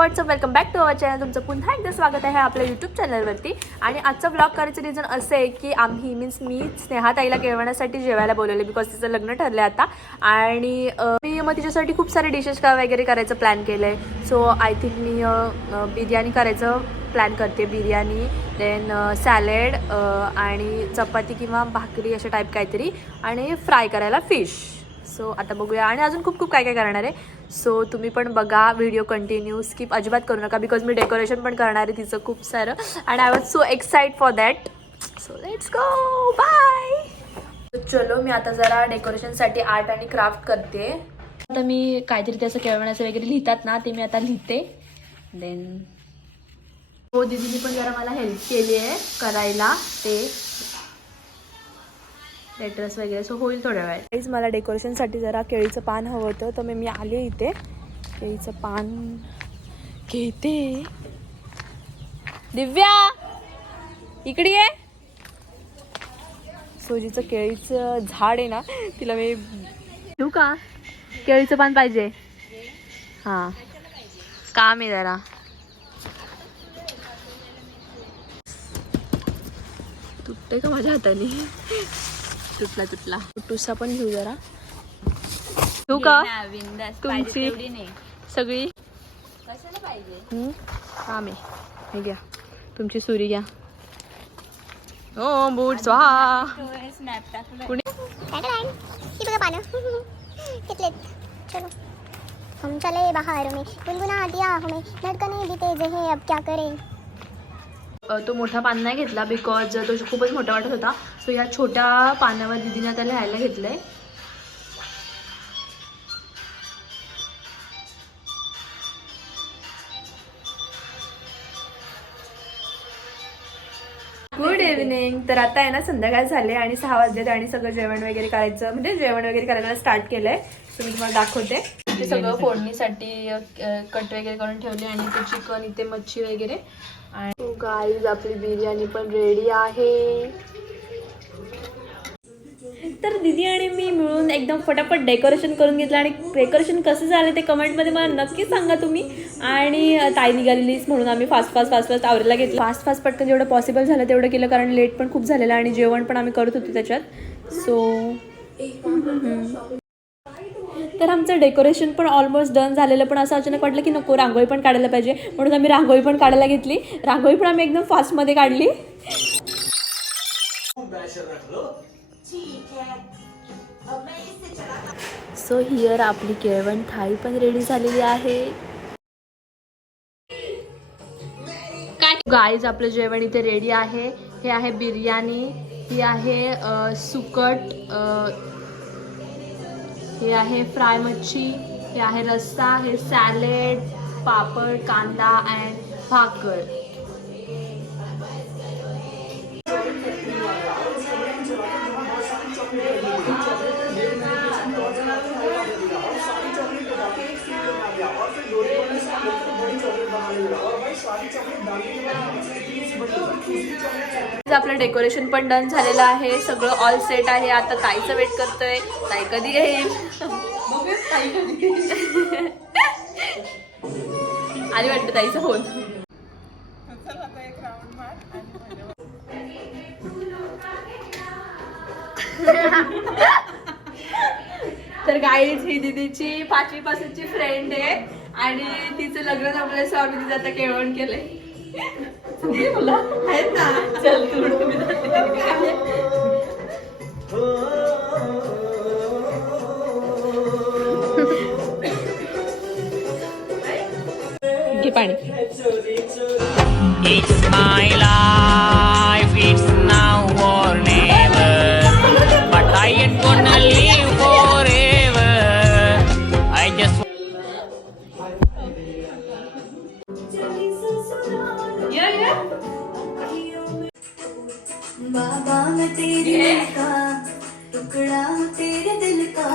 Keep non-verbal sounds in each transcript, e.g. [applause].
WhatsApp welcome back to our channel तुमचं पुन्हा एकदा स्वागत आहे आपल्या यूट्यूब चॅनलवरती आणि आजचा ब्लॉग करायचं रिझन असं आहे की आम्ही मीन्स मी स्नेहाताईला केळवण्यासाठी जेवायला बोलवले बिकॉज तिचं लग्न ठरलं आता. आणि मी मग तिच्यासाठी खूप सारे डिशेस का वगैरे करायचं प्लॅन केलं आहे सो आय थिंक मी बिर्याणी करायचं प्लॅन करते. बिर्याणी देन सॅलेड आणि चपाती किंवा भाकरी अशा टाईप काहीतरी. आणि फ्राय करायला फिश सो आता बघूया. आणि अजून खूप खूप काय काय करणार आहे. सो तुम्ही पण बघा व्हिडिओ कंटिन्यू स्किप अजिबात करू नका बिकॉज मी डेकोरेशन पण करणार आहे तिचं खूप सारं. And I was so excite for that so let's go bye चलो मी आता जरा डेकोरेशनसाठी आर्ट आणि क्राफ्ट करते. आता मी काहीतरी त्याचं केळवण्याचं वगैरे लिहितात ना ते मी आता लिहिते. देन हो दिदीने पण जरा मला हेल्प केली आहे करायला. ते लेटर्स वगैरे सो होईल थोड्या वेळ प्लीज मला डेकोरेशनसाठी जरा केळीचं पान हवं होतं तर मग मी आले इथे. केळीचं पान घेते. दिव्या इकडे आहे सोजीचं केळीचं झाड आहे ना तिला मी ठेवू का? केळीचं पान पाहिजे. हां. काम आहे जरा. तुटते का माझ्या हाताने? तुटला तुटला. टुसा पण घेऊ जरा. घेऊ का? तुमची सगळी? हम्म? हा मी हे घ्या. तुमची सुरी घ्या. हो बूट स्वाहा. कुणी? हम चले. बाहर में गुनगुना दिया हमें धड़कने भी तेज है अब क्या करें? तो मोठा पान नाही घेतला बिकॉज तो खूपच मोठा वाटत होता. सो या छोट्या पानावर दिदीने आता लिहायला घेतलंय. गुड इव्हनिंग तर आता आहे ना संध्याकाळ झाले आणि सहा वाजलेत आणि सगळं जेवण वगैरे करायचं म्हणजे जेवण वगैरे करायला स्टार्ट केलंय. सो मी तुम्हाला दाखवते. ते सगळं फोडणीसाठी कट वगैरे करून ठेवले आणि ते चिकन इथे मच्छी वगैरे. आणि गाईज आपली बिर्याणी पण रेडी आहे. तर दिदी आणि मी मिळून एकदम फटाफट डेकोरेशन करून घेतलं आणि डेकोरेशन कसं झालं ते कमेंटमध्ये मला नक्की सांगा तुम्ही. आणि ताई निघालेलीच म्हणून आम्ही फास्ट फास्ट फास्ट फास्ट आवरायला घेतलं. फास्ट फास्ट पटकन जेवढं पॉसिबल झालं तेवढं केलं कारण लेट पण खूप झालेलं आणि जेवण पण आम्ही करत होतो त्याच्यात. सो तर आमचं डेकोरेशन पण ऑलमोस्ट डन झालेलं पण असं अचानक वाटलं की नको रांगोळी पण काढायला पाहिजे. म्हणून आम्ही रांगोळी पण काढायला घेतली. रांगोळी पण आम्ही एकदम फास्टमध्ये काढली. सो हिअर आपली केळवण थाळी पण रेडी झालेली आहे. गाईज आपलं जेवण इथे रेडी आहे. हे आहे बिर्याणी. ही आहे सुकट हे आहे फ्राय मच्छी हे आहे रस्सा हे सॅलेड पापड कांदा अँड भाकर. आपलं डेकोरेशन पण डन झालेलं आहे. सगळं ऑल सेट आहे. आता ताईचं वेट करतोय. ताई कधी येईल? आणि वाटतं ताईचं फोन तर गाईज ही दीदीची पाचवी पासूनची फ्रेंड आहे. आणि तिचं लग्न जमलं सो आम्ही तिचं आता केळवण केलंय आहेत ना? चल तू घे पाणी. It's my life, it's बाबा मैं तेरे दिल का टुकड़ा हूँ तेरे दिल का।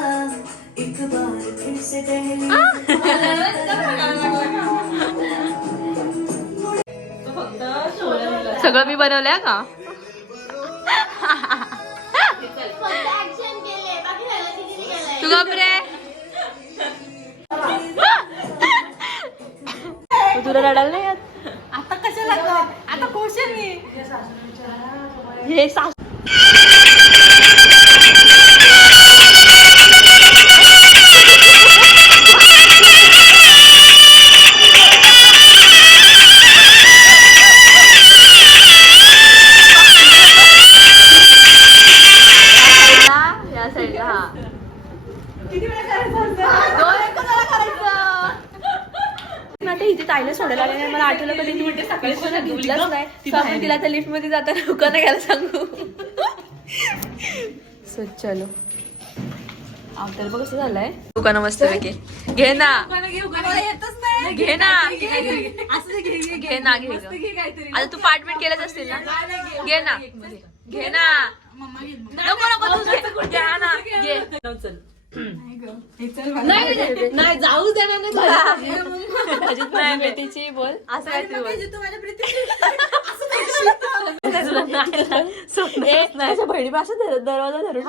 एक बार फिर से पहले [laughs] सगळं मी बनवलंय का? तू घाबरे तुला रडायला नाही येत? आता कशाला? आता खुश आहे मी ताईला सोडायला आले नाही. मला आठवलं कधी म्हणते सकाळी कोणा घेतलंच नाही. So आपण तिला त्या लिफ्टमध्ये जाताना लोकांना घ्यायला सांगू. सो चलो. तर बघ कसं झालंय. दुकान मस्त पैकी. घे ना. घे ना. घे ना घे. आता तू पार्टमेंट केलंच असतील ना? घे. ना. घे ना. नको नको तू घे. ना. घे. नाही नाही जाऊ देणार नाही [laughs] तुला. बोल. असं काय तू बोल? पाहिजे तू माझ्या प्रीतीची. ए, माझ्या बहिणी असं धर- दरवाजा धरून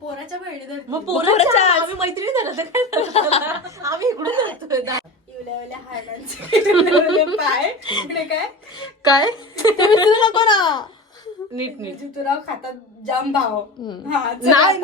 पोराच्या बहिणी धर. मग पोराच्या आम्ही मैत्रिणी धरत काय? आम्ही इकडून धरतोय. पाय. काय? काय? नको ना. नीट नीट. जितूराव खातात जाम भाव. हा नाही.